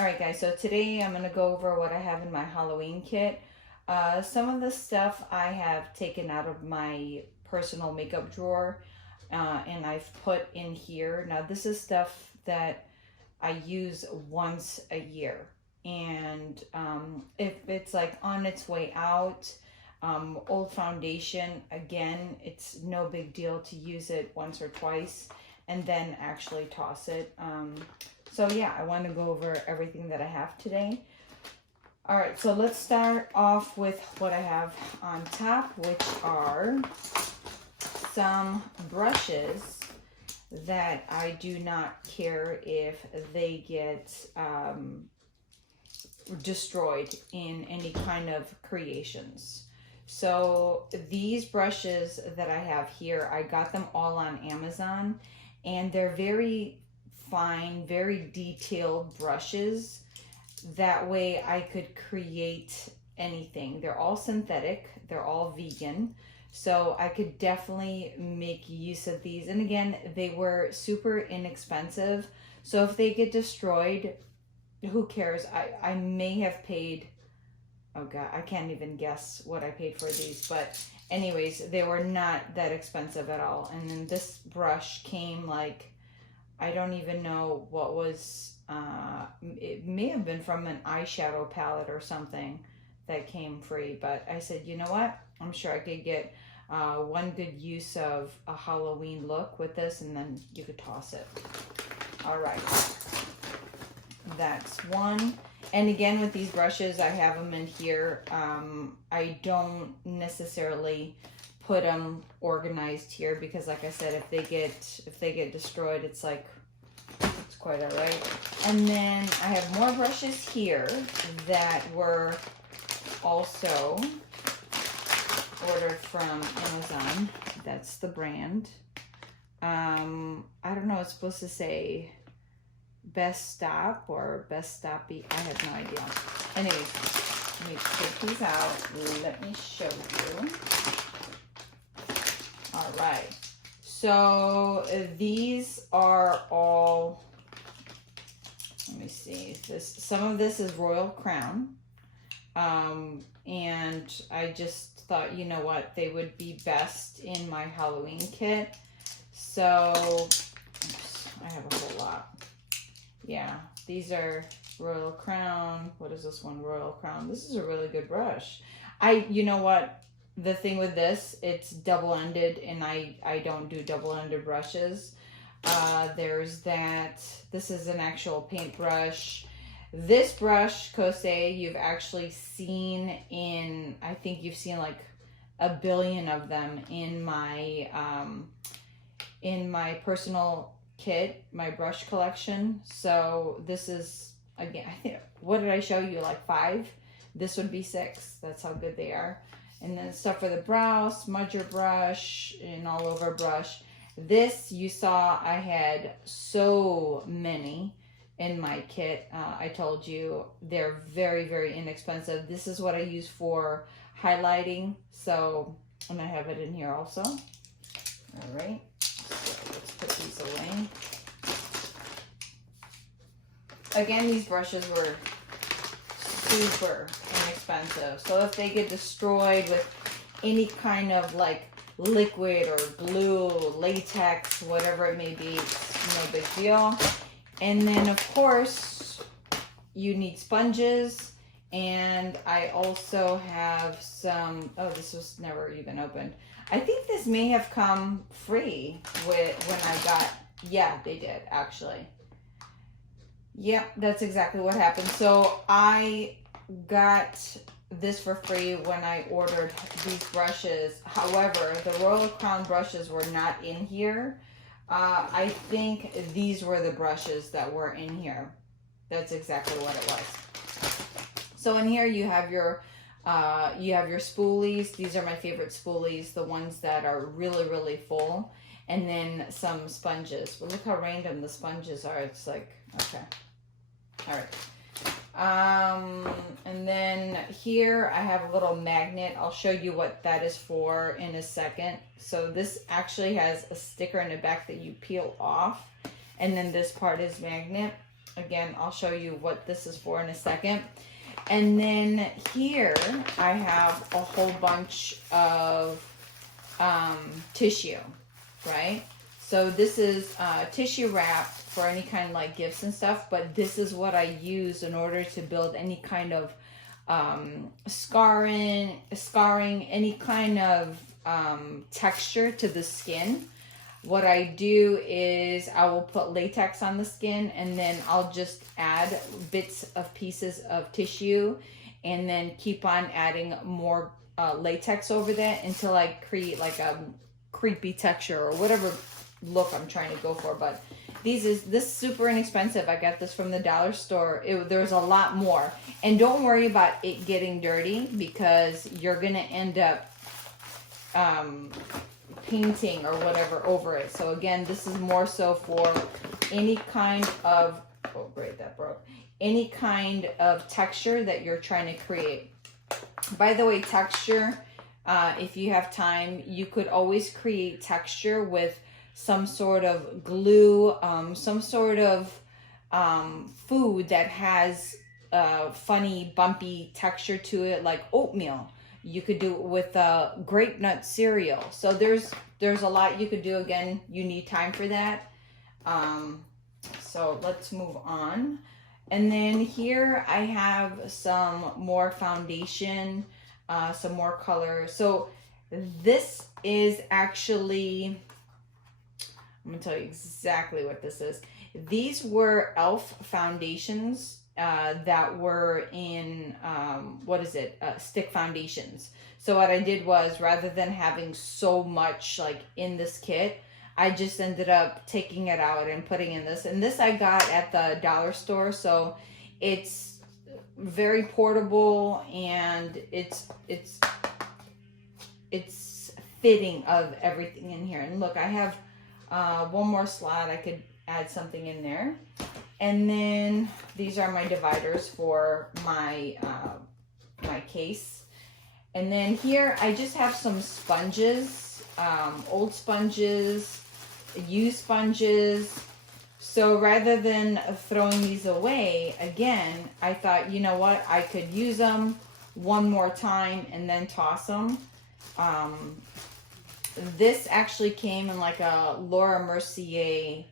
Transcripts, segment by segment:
Alright guys, so today I'm going to go over what I have in my Halloween kit. Some of the stuff I have taken out of my personal makeup drawer and I've put in here. Now this is stuff that I use once a year, and if it's like on its way out, old foundation, again, it's no big deal to use it once or twice and then actually toss it. So yeah, I want to go over everything that I have today. All right, so let's start off with what I have on top, which are some brushes that I do not care if they get destroyed in any kind of creations. So these brushes that I have here, I got them all on Amazon, and they're very fine, very detailed brushes. That way I could create anything. They're all synthetic, they're all vegan, so I could definitely make use of these. And again, they were super inexpensive, so if they get destroyed, who cares? I may have paid, oh god, I can't even guess what I paid for these, but anyways, they were not that expensive at all. And then this brush came like, I don't even know what was, it may have been from an eyeshadow palette or something that came free, but I said, you know what, I'm sure I could get one good use of a Halloween look with this, and then you could toss it. All right, that's one. And again, with these brushes, I have them in here. I don't necessarily put them organized here because, like I said, if they get destroyed, it's like, it's quite all right. And then I have more brushes here that were also ordered from Amazon. That's the brand. I don't know, it's supposed to say Best Stop or Best Stoppy. I have no idea. Anyways, let me take these out. Let me show you. All right. So these are all, let me see, some of this is Royal Crown. And I just thought, you know what, they would be best in my Halloween kit. So oops, I have a whole lot. Yeah, these are Royal Crown. What is this one? Royal Crown. This is a really good brush. You know what? The thing with this, it's double-ended, and I don't do double-ended brushes. There's that. This is an actual paintbrush. This brush, Kosei, you've actually seen in, I think you've seen like a billion of them in my personal kit, my brush collection. So this is, again, I think, what did I show you, like 5? This would be 6. That's how good they are. And then stuff for the brow, smudger brush, and all over brush. This, you saw I had so many in my kit. I told you they're very, very inexpensive. This is what I use for highlighting. So, and I have it in here also. All right, so let's put these away. Again, these brushes were super inexpensive. So if they get destroyed with any kind of like liquid or glue, latex, whatever it may be, it's no big deal. And then of course you need sponges, and I also have some, oh, this was never even opened. I think this may have come free with when I got, yeah, they did actually. Yep, that's exactly what happened. So I got this for free when I ordered these brushes. However, the Royal Crown brushes were not in here. I think these were the brushes that were in here. That's exactly what it was. So in here you have your spoolies. These are my favorite spoolies, the ones that are really, really full. And then some sponges. But look how random the sponges are. It's like, okay. All right. And then here I have a little magnet. I'll show you what that is for in a second. So this actually has a sticker in the back that you peel off, and then this part is magnet. Again, I'll show you what this is for in a second. And then here I have a whole bunch of tissue, right? So this is tissue wrapped for any kind of like gifts and stuff, but this is what I use in order to build any kind of scarring, any kind of texture to the skin. What I do is I will put latex on the skin, and then I'll just add bits of pieces of tissue, and then keep on adding more latex over that until I create like a creepy texture or whatever look I'm trying to go for. But this is super inexpensive. I got this from the dollar store. There's a lot more, and don't worry about it getting dirty, because you're gonna end up painting or whatever over it. So again, this is more so for any kind of, oh great, that broke, any kind of texture that you're trying to create. By the way, texture, if you have time, you could always create texture with some sort of glue, some sort of food that has a funny bumpy texture to it, like oatmeal. You could do it with grape nut cereal. So there's a lot you could do. Again, you need time for that. So let's move on. And then here I have some more foundation, some more color. So this is actually, I'm gonna tell you exactly what this is. These were e.l.f. foundations that were in, stick foundations. So what I did was, rather than having so much like in this kit, I just ended up taking it out and putting in this. And this I got at the dollar store. So it's very portable, and it's fitting of everything in here. And look, I have one more slot. I could add something in there. And then these are my dividers for my my case. And then here I just have some sponges, old sponges, used sponges. So rather than throwing these away, again, I thought, you know what, I could use them one more time and then toss them. This actually came in like a Laura Mercier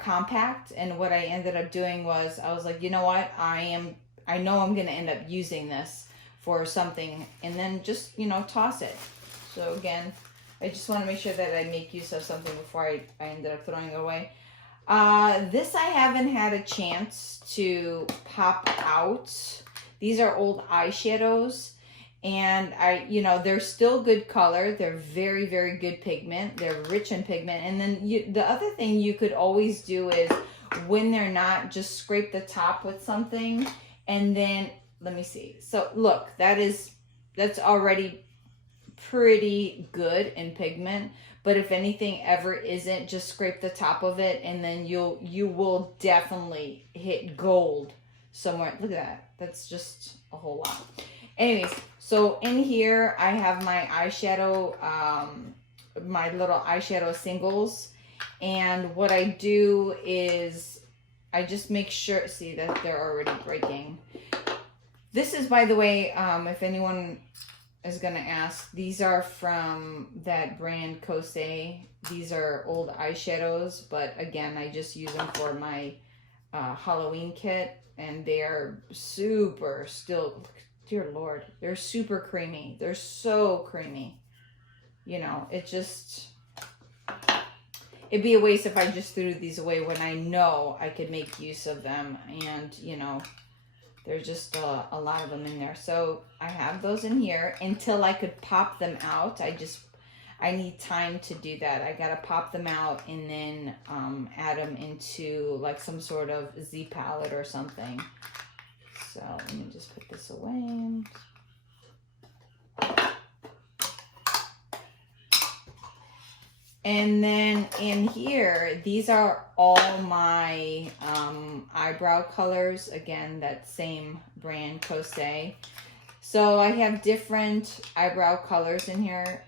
compact, and what I ended up doing was, I was like, you know what, I know I'm gonna end up using this for something, and then just, you know, toss it. So again, I just want to make sure that I make use of something before I ended up throwing it away. This I haven't had a chance to pop out. These are old eyeshadows, and they're still good color. They're very, very good pigment. They're rich in pigment. And then the other thing you could always do is, when they're not, just scrape the top with something, and then, let me see. So look, that's already pretty good in pigment. But if anything ever isn't, just scrape the top of it, and then you will definitely hit gold somewhere. Look at that. That's just a whole lot. Anyways, so in here I have my eyeshadow, my little eyeshadow singles. And what I do is I just make sure, see that they're already breaking. This is, by the way, if anyone is going to ask, these are from that brand Kosei. These are old eyeshadows, but again, I just use them for my Halloween kit, and they are super still, dear Lord, they're super creamy. They're so creamy. You know, it'd be a waste if I just threw these away when I know I could make use of them, and, you know, there's just a lot of them in there. So I have those in here until I could pop them out. I need time to do that. I gotta pop them out and then add them into like some sort of Z palette or something. So let me just put this away. And then in here, these are all my eyebrow colors. Again, that same brand, Kosei. So I have different eyebrow colors in here.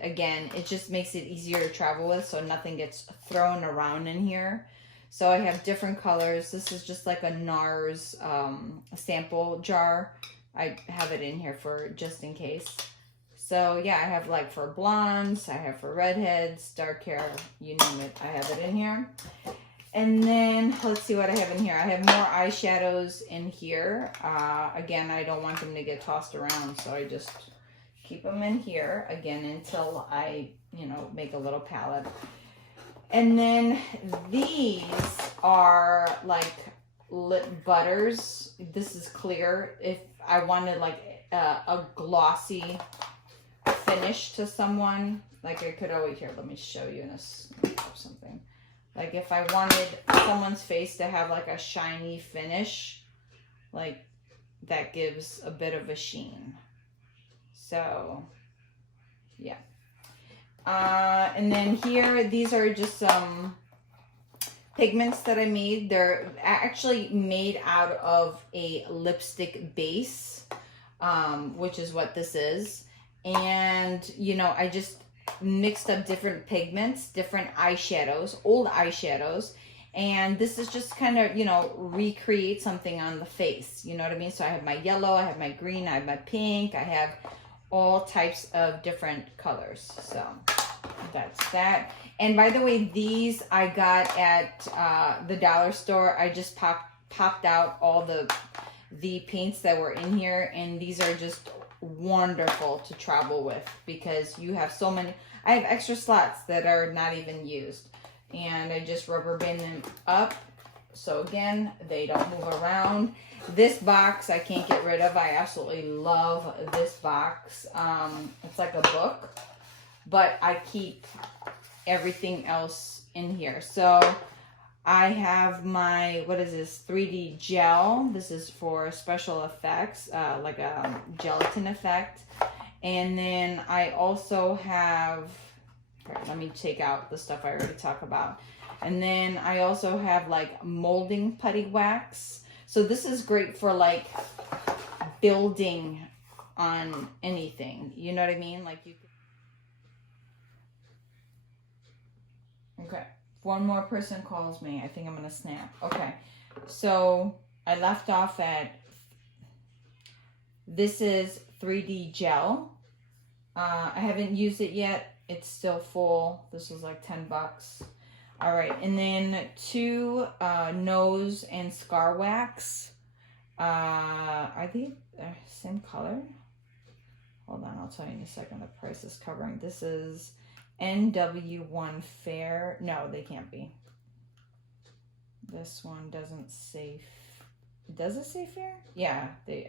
Again, it just makes it easier to travel with, so nothing gets thrown around in here. So I have different colors. This is just like a NARS sample jar. I have it in here for just in case. So yeah, I have like for blondes, I have for redheads, dark hair, you name it, I have it in here. And then let's see what I have in here. I have more eyeshadows in here. Again, I don't want them to get tossed around, so I just keep them in here again until I, you know, make a little palette. And then these are like lip butters. This is clear. If I wanted like a glossy finish to someone, like I could always, here, let me show you in something. Like if I wanted someone's face to have like a shiny finish, like that gives a bit of a sheen. So yeah. And then here, these are just some pigments that I made. They're actually made out of a lipstick base, which is what this is. And, you know, I just mixed up different pigments, different eyeshadows, old eyeshadows. And this is just kind of, you know, recreate something on the face. You know what I mean? So I have my yellow, I have my green, I have my pink, I have all types of different colors. So that's that. And by the way, these I got at the dollar store. I just popped out all the paints that were in here, and these are just wonderful to travel with because you have so many. I have extra slots that are not even used, and I just rubber band them up. So again, they don't move around. This box I can't get rid of. I absolutely love this box. It's like a book, but I keep everything else in here. So I have my, what is this, 3D gel. This is for special effects, like a gelatin effect. And then I also have, let me take out the stuff I already talked about. And then I also have like molding putty wax. So this is great for like building on anything. You know what I mean? Like you can... Okay. One more person calls me. I think I'm going to snap. Okay. So I left off at, this is 3D gel. I haven't used it yet. It's still full. This was like 10 bucks. All right. And then 2 nose and scar wax. Are they same color? Hold on. I'll tell you in a second. The price is covering. This is NW1 Fair. No, they can't be. This one doesn't say. Does it say fair? Yeah, they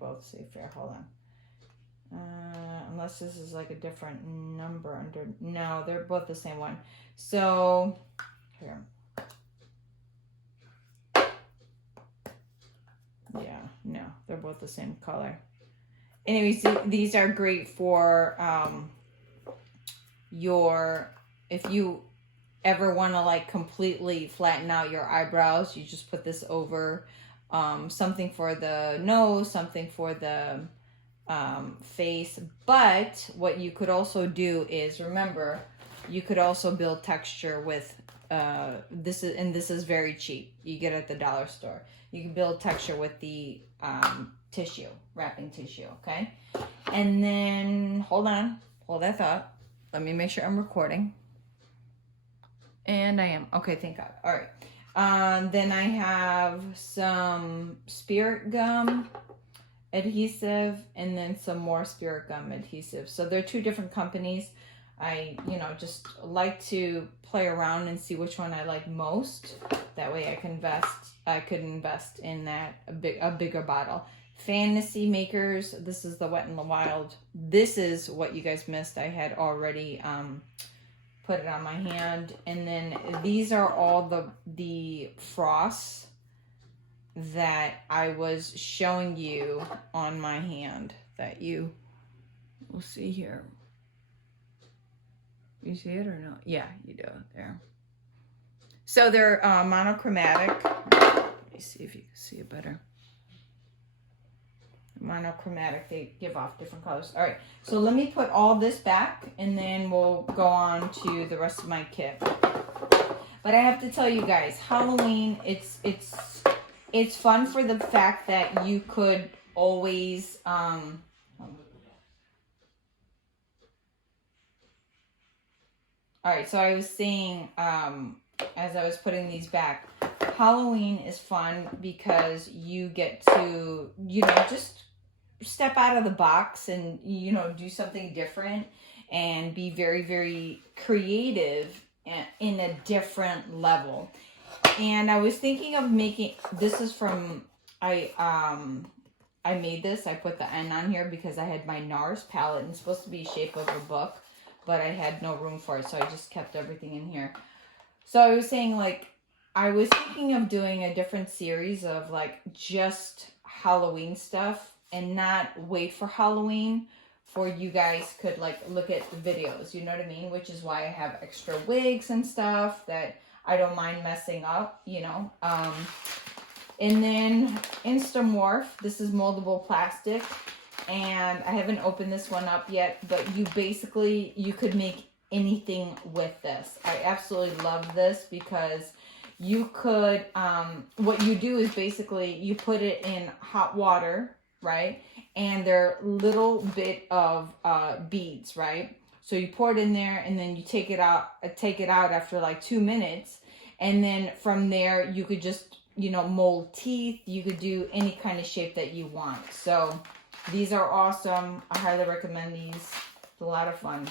both say fair. Hold on. Unless this is like a different number under. No, they're both the same one. So here. Yeah, no, they're both the same color. Anyways, these are great for if you ever want to like completely flatten out your eyebrows, you just put this over something for the nose, something for the face. But what you could also do is, remember, you could also build texture with this is very cheap. You get it at the dollar store. You can build texture with the tissue, wrapping tissue, okay? And then hold that thought. Let me make sure I'm recording. And I am. Okay, thank God. All right. Then I have some Spirit Gum adhesive and then some more Spirit Gum adhesive. So they're 2 different companies. I, just like to play around and see which one I like most. That way I could invest in that a bigger bottle. Fantasy Makers, this is the Wet n Wild. This is what you guys missed. I had already put it on my hand. And then these are all the frosts that I was showing you on my hand that you will see here. You see it or not? Yeah, you do. There. So they're monochromatic. Let me see if you can see it better. Monochromatic, they give off different colors. All right, so let me put all this back and then we'll go on to the rest of my kit. But I have to tell you guys, Halloween, it's fun for the fact that you could always all right, so I was saying, as I was putting these back, Halloween is fun because you get to, you know, just step out of the box and, you know, do something different and be very, very creative in a different level. And I was thinking of making, this is from, I made this, I put the N on here because I had my NARS palette and it's supposed to be shape of a book, but I had no room for it, so I just kept everything in here. So I was saying, like, I was thinking of doing a different series of, like, just Halloween stuff and not wait for Halloween for you guys could, like, look at the videos, you know what I mean? Which is why I have extra wigs and stuff that I don't mind messing up, you know? And then Instamorph, this is moldable plastic. And I haven't opened this one up yet, but you could make anything with this. I absolutely love this because you could, what you do is basically you put it in hot water, right? And they're little bit of beads, right? So you pour it in there and then you take it out after like 2 minutes. And then from there, you could just, you know, mold teeth. You could do any kind of shape that you want. So these are awesome. I highly recommend these. It's a lot of fun.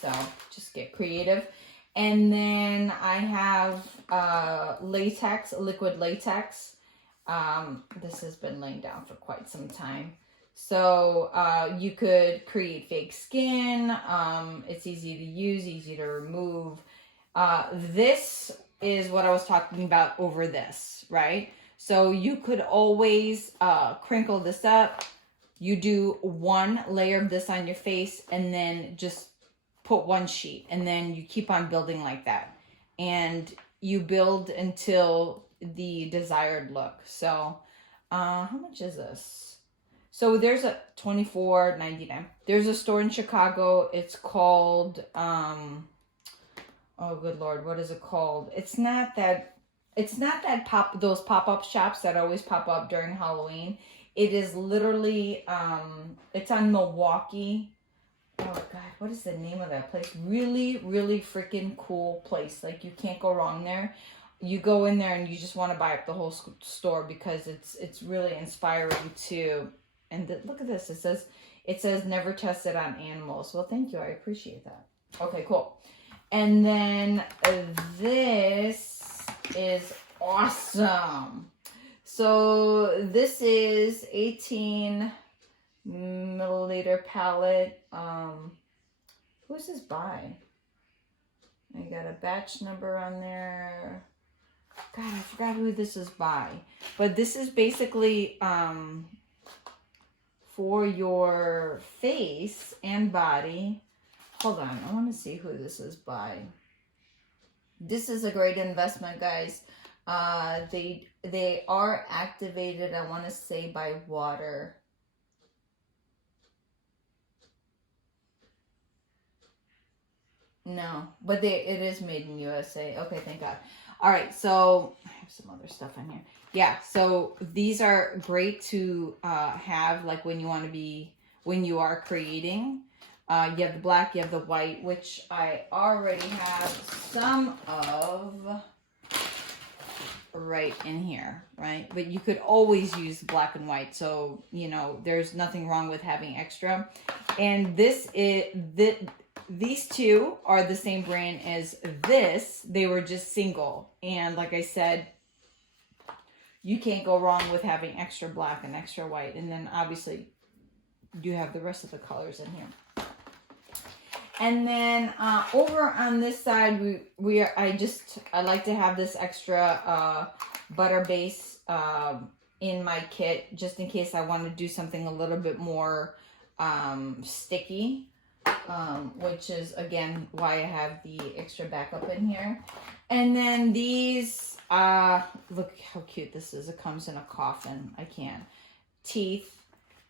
So just get creative. And then I have latex, liquid latex. This has been laying down for quite some time. So you could create fake skin. It's easy to use, easy to remove. This is what I was talking about over this, right? So you could always crinkle this up. You do one layer of this on your face and then just put one sheet and then you keep on building like that. And you build until the desired look. So how much is this? So there's a $24.99. There's a store in Chicago. It's called, oh good Lord, what is it called? It's not that those pop-up shops that always pop up during Halloween. It is literally, it's on Milwaukee. Oh God, what is the name of that place? Really, really freaking cool place. Like you can't go wrong there. You go in there and you just want to buy up the whole store because it's really inspiring too. And look at this. It says never tested on animals. Well, thank you. I appreciate that. Okay, cool. And then this is awesome. So this is 18 milliliter palette. Who's this by? I got a batch number on there. God, I forgot who this is by. But this is basically for your face and body. Hold on, I want to see who this is by. This is a great investment, guys. They are activated, I want to say, by water. No, but it is made in USA. Okay, thank God. All right, so I have some other stuff on here. Yeah, so these are great to have like when you are creating. You have the black, you have the white, which I already have some of right in here, right? But you could always use black and white, so you know there's nothing wrong with having extra. And these two are the same brand as this. They were just single, and like I said, you can't go wrong with having extra black and extra white. And then obviously you have the rest of the colors in here. And then over on this side, I like to have this extra butter base in my kit, just in case I want to do something a little bit more sticky, which is again why I have the extra backup in here. And then these, look how cute this is. It comes in a coffin. I can't. Teeth,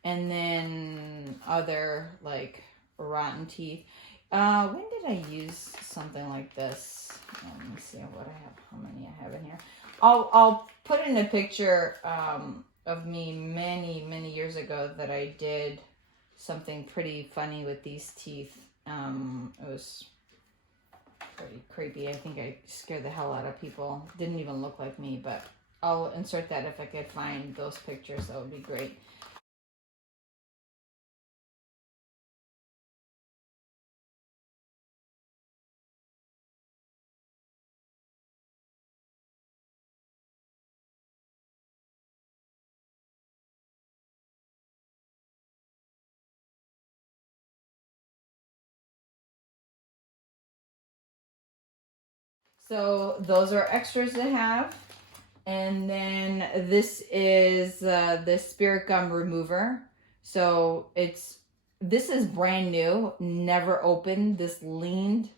and then other like rotten teeth. When did I use something like this? Let me see what I have, how many I have in here. I'll put in a picture of me many years ago that I did something pretty funny with these teeth. It was pretty creepy. I think I scared the hell out of people. Didn't even look like me, but I'll insert that if I could find those pictures. That would be great. So those are extras to have. And then this is the spirit gum remover. So this is brand new, never opened. This leaned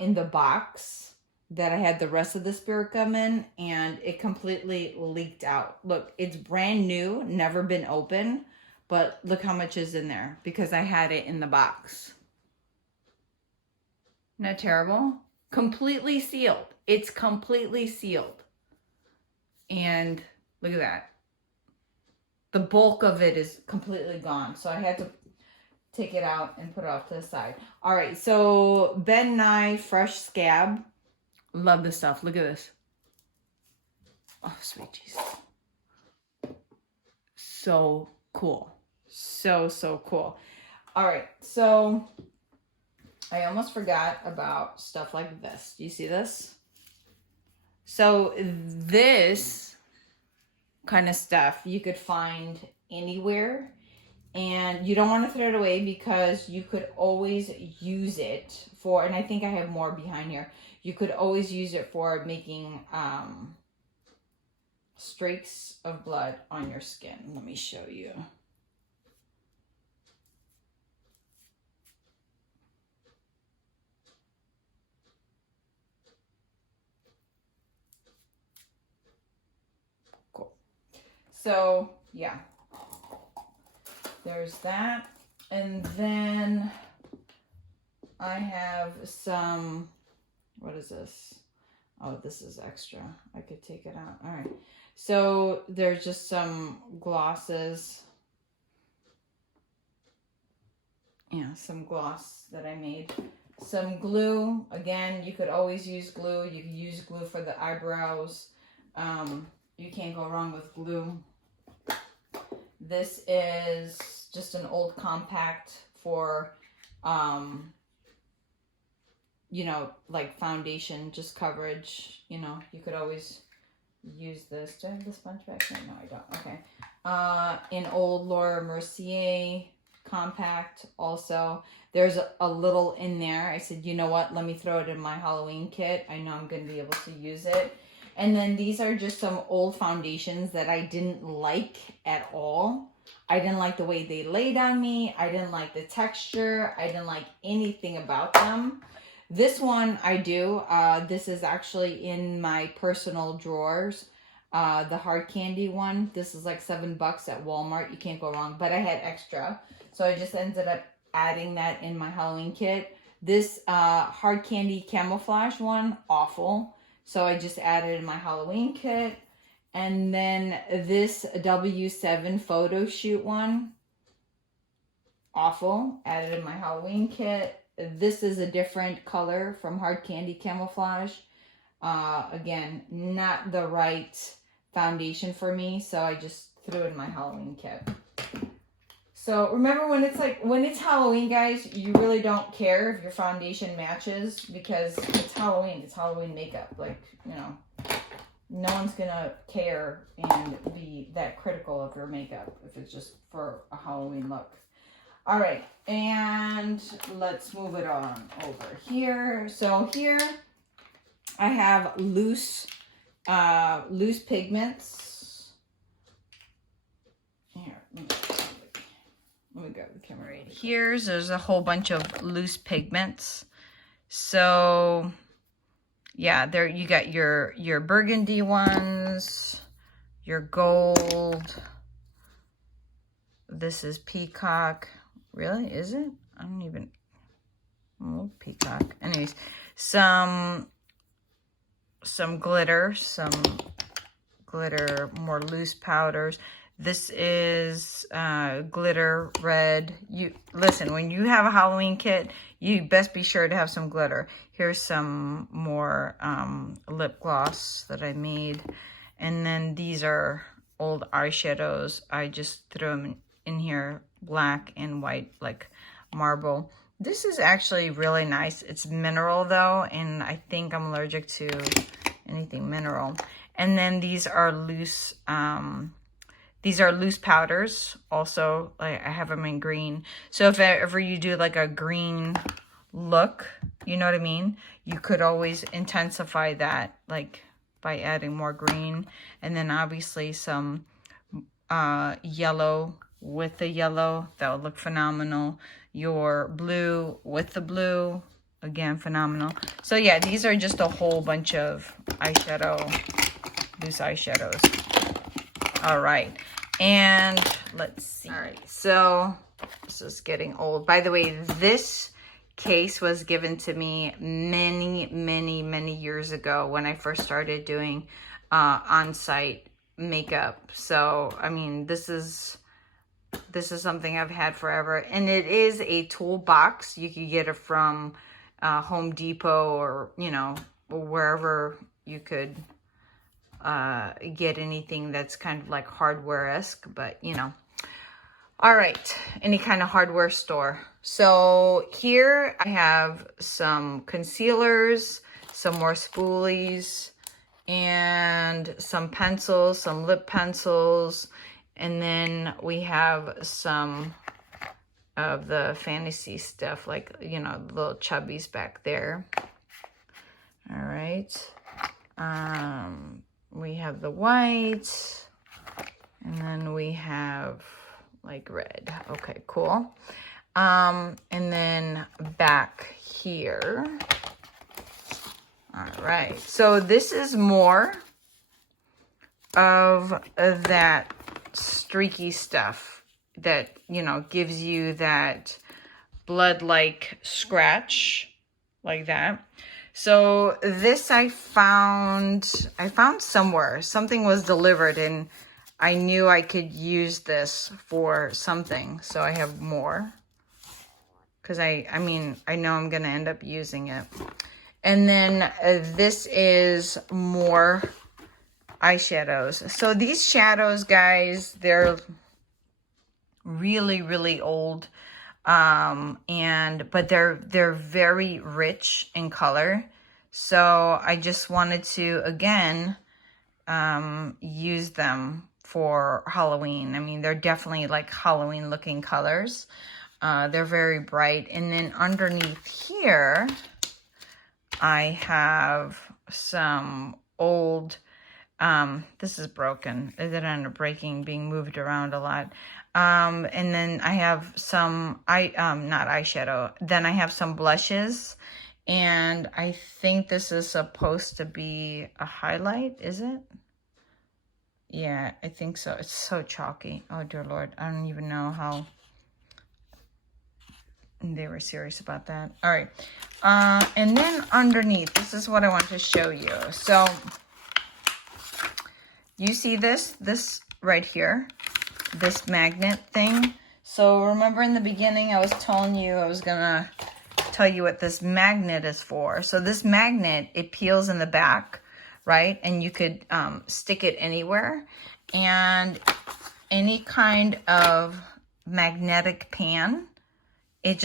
in the box that I had the rest of the spirit gum in, and it completely leaked out. Look, it's brand new, never been open, but look how much is in there because I had it in the box. Not terrible? Completely sealed. It's completely sealed. And look at that. The bulk of it is completely gone. So I had to take it out and put it off to the side. All right, so Ben Nye Fresh Scab. Love this stuff. Look at this. Oh, sweet Jesus. So cool. So cool. All right, so I almost forgot about stuff like this. Do you see this? So this kind of stuff you could find anywhere, and you don't want to throw it away because you could always use it for, and I think I have more behind here, you could always use it for making streaks of blood on your skin. Let me show you. Cool. So yeah, there's that. And then I have some, what is this? Oh, this is extra. I could take it out. All right. So there's just some glosses. Yeah, some gloss that I made. Some glue. Again, you could always use glue. You could use glue for the eyebrows. You can't go wrong with glue. This is just an old compact for, you know, like foundation, just coverage. You know, you could always use this. Do I have the sponge back here? No, I don't. Okay. An old Laura Mercier compact also. There's a little in there. I said, you know what? Let me throw it in my Halloween kit. I know I'm going to be able to use it. And then these are just some old foundations that I didn't like at all. I didn't like the way they laid on me. I didn't like the texture. I didn't like anything about them. This one I do. This is actually in my personal drawers. The hard candy one. This is like $7 at Walmart. You can't go wrong. But I had extra. So I just ended up adding that in my Halloween kit. This hard candy camouflage one, awful. So I just added in my Halloween kit. And then this W7 photo shoot one, awful. Added in my Halloween kit. This is a different color from hard candy camouflage. Again, not the right foundation for me. So I just threw it in my Halloween kit. So remember, when it's Halloween, guys, you really don't care if your foundation matches because it's Halloween. It's Halloween makeup. Like, you know, no one's gonna care and be that critical of your makeup if it's just for a Halloween look. All right, and let's move it on over here. So here I have loose pigments. Here, let me grab the camera right here. There's a whole bunch of loose pigments. So yeah, there you got your burgundy ones, your gold. This is peacock. Really? Is it? I don't even. Oh, peacock. Anyways, some glitter, more loose powders. This is glitter red. You listen, when you have a Halloween kit, you best be sure to have some glitter. Here's some more lip gloss that I made. And then these are old eyeshadows. I just threw them in here, black and white, like marble. This is actually really nice. It's mineral though, and I think I'm allergic to anything mineral. And then these are loose powders also. Like, I have them in green. So if ever you do like a green look, you know what I mean? You could always intensify that, like by adding more green. And then obviously some yellow with the yellow, that would look phenomenal. Your blue with the blue, again, phenomenal. So yeah, these are just a whole bunch of loose eyeshadows. All right, and let's see. All right, so this is getting old. By the way, this case was given to me many years ago when I first started doing on-site makeup. So I mean, this is something I've had forever, and it is a toolbox. You could get it from Home Depot, or you know, wherever you could get anything that's kind of like hardware-esque, but you know. All right, any kind of hardware store. So here I have some concealers, some more spoolies, and some pencils, some lip pencils, and then we have some of the fantasy stuff, like, you know, the little chubbies back there. All right. We have the white, and then we have like red. Okay, cool. And then back here. All right. So this is more of that streaky stuff that, you know, gives you that blood-like scratch like that. So this I found somewhere. Something was delivered and I knew I could use this for something. So I have more, because I mean, I know I'm going to end up using it. And then this is more eyeshadows. So these shadows, guys, they're really old. But they're very rich in color. So I just wanted to, again, use them for Halloween. I mean, they're definitely like Halloween looking colors. They're very bright. And then underneath here, I have some old, this is broken. It ended up breaking, being moved around a lot. And then I have some, not eyeshadow. Then I have some blushes. And I think this is supposed to be a highlight, is it? Yeah, I think so. It's so chalky. Oh, dear Lord. I don't even know how they were serious about that. All right. And then underneath, this is what I want to show you. So you see this right here, this magnet thing. So remember in the beginning, I was telling you, I was gonna tell you what this magnet is for. So this magnet, it peels in the back, right? And you could stick it anywhere. And any kind of magnetic pan, it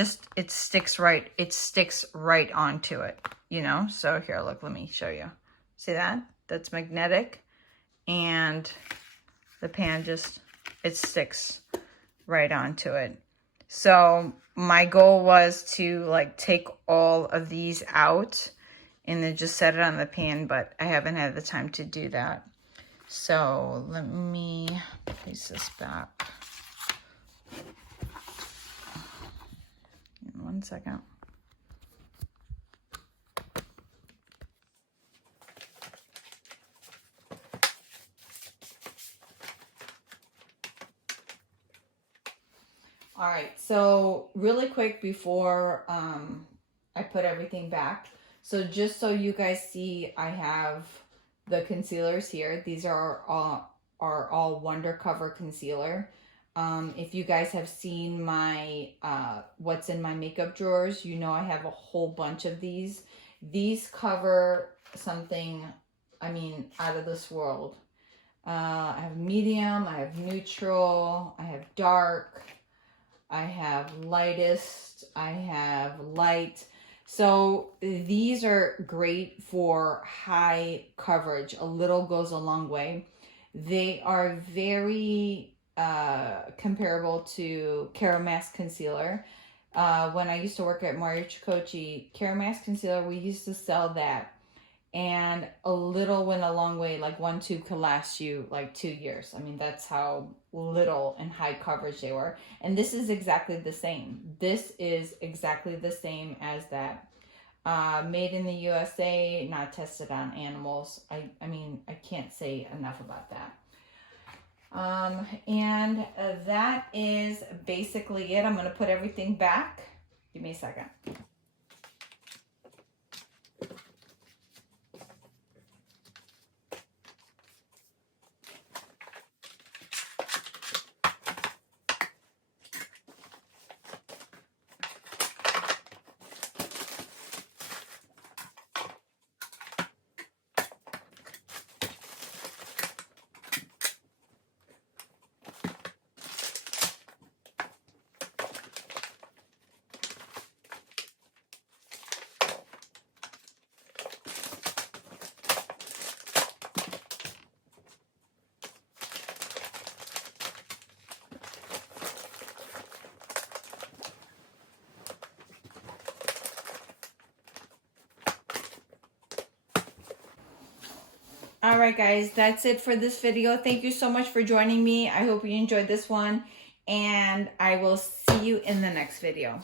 sticks right onto it, you know? So here, look, let me show you. See that? That's magnetic. And the pan it sticks right onto it. So my goal was to like take all of these out and then just set it on the pan, but I haven't had the time to do that. So let me place this back. 1 second. All right, so really quick before I put everything back. So just so you guys see, I have the concealers here. These are all Wonder Cover concealer. If you guys have seen my what's in my makeup drawers, you know I have a whole bunch of these. These cover something, I mean, out of this world. I have medium, I have neutral, I have dark, I have lightest, I have light. So these are great for high coverage. A little goes a long way. They are very comparable to Kara Mask Concealer. When I used to work at Mario Chicochi, Kara Mask Concealer, we used to sell that. And a little went a long way. Like one tube could last you like 2 years. I mean, that's how little and high coverage they were. And this is exactly the same. This is exactly the same as that. Made in the USA, not tested on animals. I mean, I can't say enough about that. And that is basically it. I'm going to put everything back. Give me a second. All right, guys, that's it for this video. Thank you so much for joining me. I hope you enjoyed this one, and I will see you in the next video.